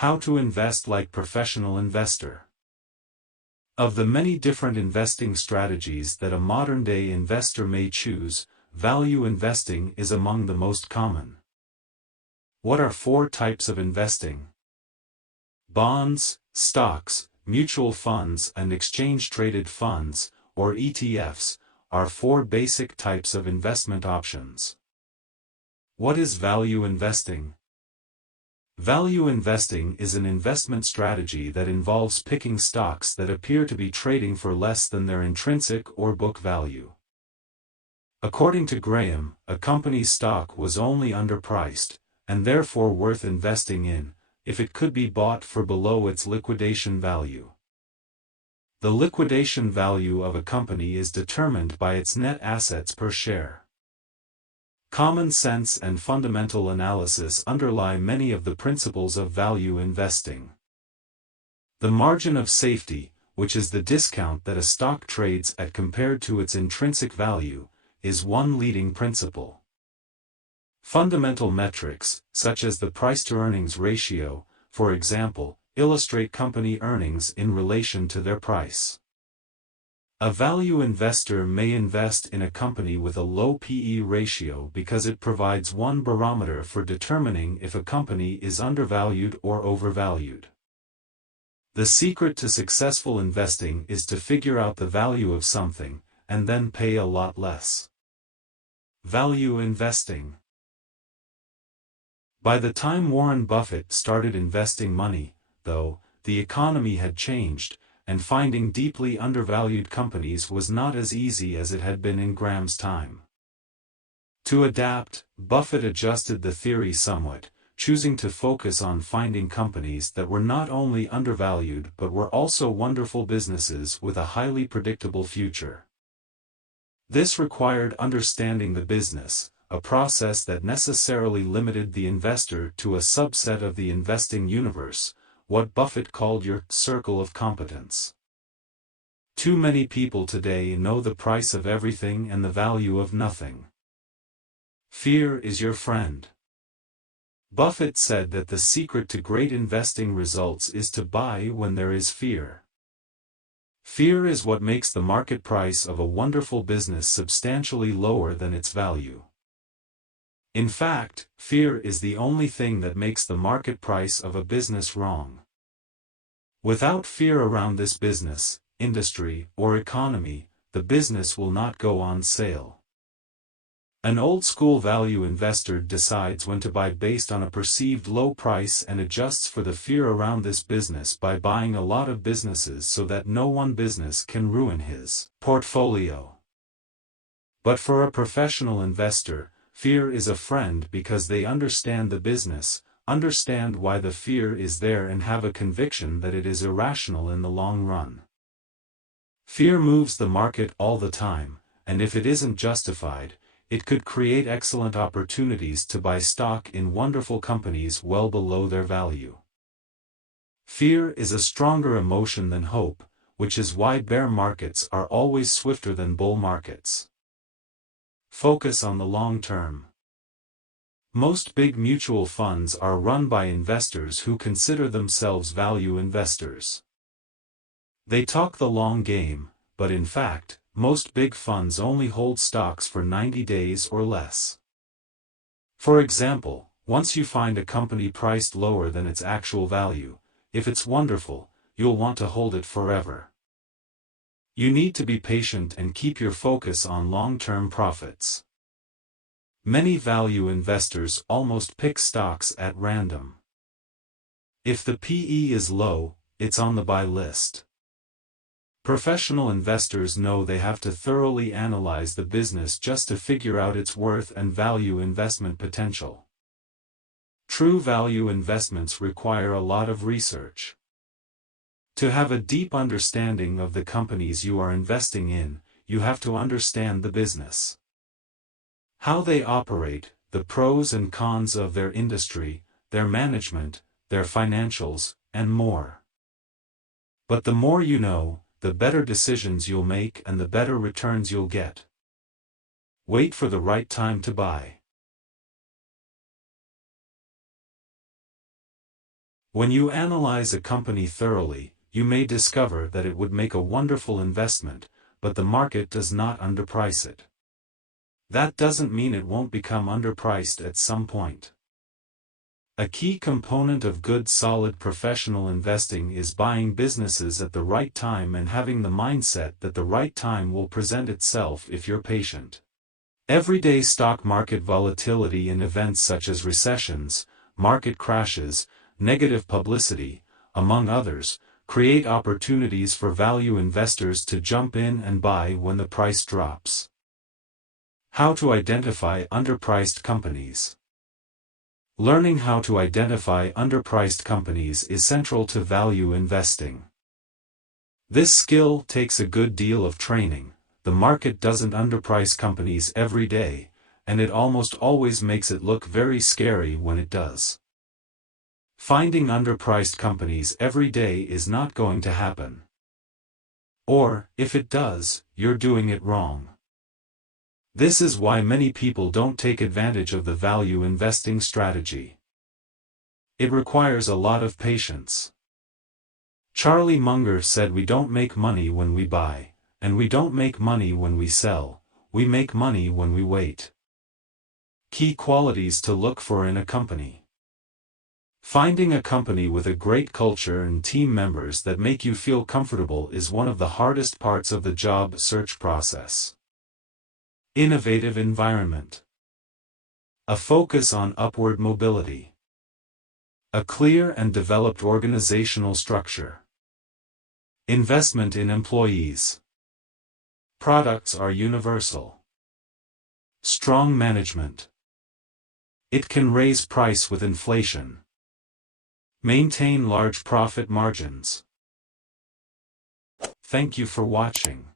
How to invest like professional investor. Of the many different investing strategies that a modern-day investor may choose, value investing is among the most common. What are 4 types of investing? Bonds, stocks, mutual funds and exchange-traded funds, or ETFs, are 4 basic types of investment options. What is value investing? Value investing is an investment strategy that involves picking stocks that appear to be trading for less than their intrinsic or book value. According to Graham, a company's stock was only underpriced, and therefore worth investing in, if it could be bought for below its liquidation value. The liquidation value of a company is determined by its net assets per share. Common sense and fundamental analysis underlie many of the principles of value investing. The margin of safety, which is the discount that a stock trades at compared to its intrinsic value, is one leading principle. Fundamental metrics, such as the price-to-earnings ratio, for example, illustrate company earnings in relation to their price. A value investor may invest in a company with a low P/E ratio because it provides one barometer for determining if a company is undervalued or overvalued. The secret to successful investing is to figure out the value of something, and then pay a lot less. Value investing. By the time Warren Buffett started investing money, though, the economy had changed, and finding deeply undervalued companies was not as easy as it had been in Graham's time. To adapt, Buffett adjusted the theory somewhat, choosing to focus on finding companies that were not only undervalued but were also wonderful businesses with a highly predictable future. This required understanding the business, a process that necessarily limited the investor to a subset of the investing universe, what Buffett called your circle of competence. Too many people today know the price of everything and the value of nothing. Fear is your friend. Buffett said that the secret to great investing results is to buy when there is fear. Fear is what makes the market price of a wonderful business substantially lower than its value. In fact, fear is the only thing that makes the market price of a business wrong. Without fear around this business, industry, or economy, the business will not go on sale. An old-school value investor decides when to buy based on a perceived low price and adjusts for the fear around this business by buying a lot of businesses so that no one business can ruin his portfolio. But for a professional investor, fear is a friend because they understand the business, understand why the fear is there and have a conviction that it is irrational in the long run. Fear moves the market all the time, and if it isn't justified, it could create excellent opportunities to buy stock in wonderful companies well below their value. Fear is a stronger emotion than hope, which is why bear markets are always swifter than bull markets. Focus on the long term. Most big mutual funds are run by investors who consider themselves value investors. They talk the long game, but in fact, most big funds only hold stocks for 90 days or less. For example, once you find a company priced lower than its actual value, if it's wonderful, you'll want to hold it forever. You need to be patient and keep your focus on long-term profits. Many value investors almost pick stocks at random. If the P/E is low, it's on the buy list. Professional investors know they have to thoroughly analyze the business just to figure out its worth and value investment potential. True value investments require a lot of research. To have a deep understanding of the companies you are investing in, you have to understand the business. How they operate, the pros and cons of their industry, their management, their financials, and more. But the more you know, the better decisions you'll make and the better returns you'll get. Wait for the right time to buy. When you analyze a company thoroughly, you may discover that it would make a wonderful investment, but the market does not underprice it. That doesn't mean it won't become underpriced at some point. A key component of good solid professional investing is buying businesses at the right time and having the mindset that the right time will present itself if you're patient. Everyday stock market volatility and events such as recessions, market crashes, negative publicity, among others, create opportunities for value investors to jump in and buy when the price drops. How to identify underpriced companies. Learning how to identify underpriced companies is central to value investing. This skill takes a good deal of training. The market doesn't underprice companies every day, and it almost always makes it look very scary when it does. Finding underpriced companies every day is not going to happen. Or, if it does, you're doing it wrong. This is why many people don't take advantage of the value investing strategy. It requires a lot of patience. Charlie Munger said, "We don't make money when we buy, and we don't make money when we sell, we make money when we wait." Key qualities to look for in a company. Finding a company with a great culture and team members that make you feel comfortable is one of the hardest parts of the job search process. Innovative environment. A focus on upward mobility. A clear and developed organizational structure. Investment in employees. Products are universal. Strong management. It can raise price with inflation. Maintain large profit margins. Thank you for watching.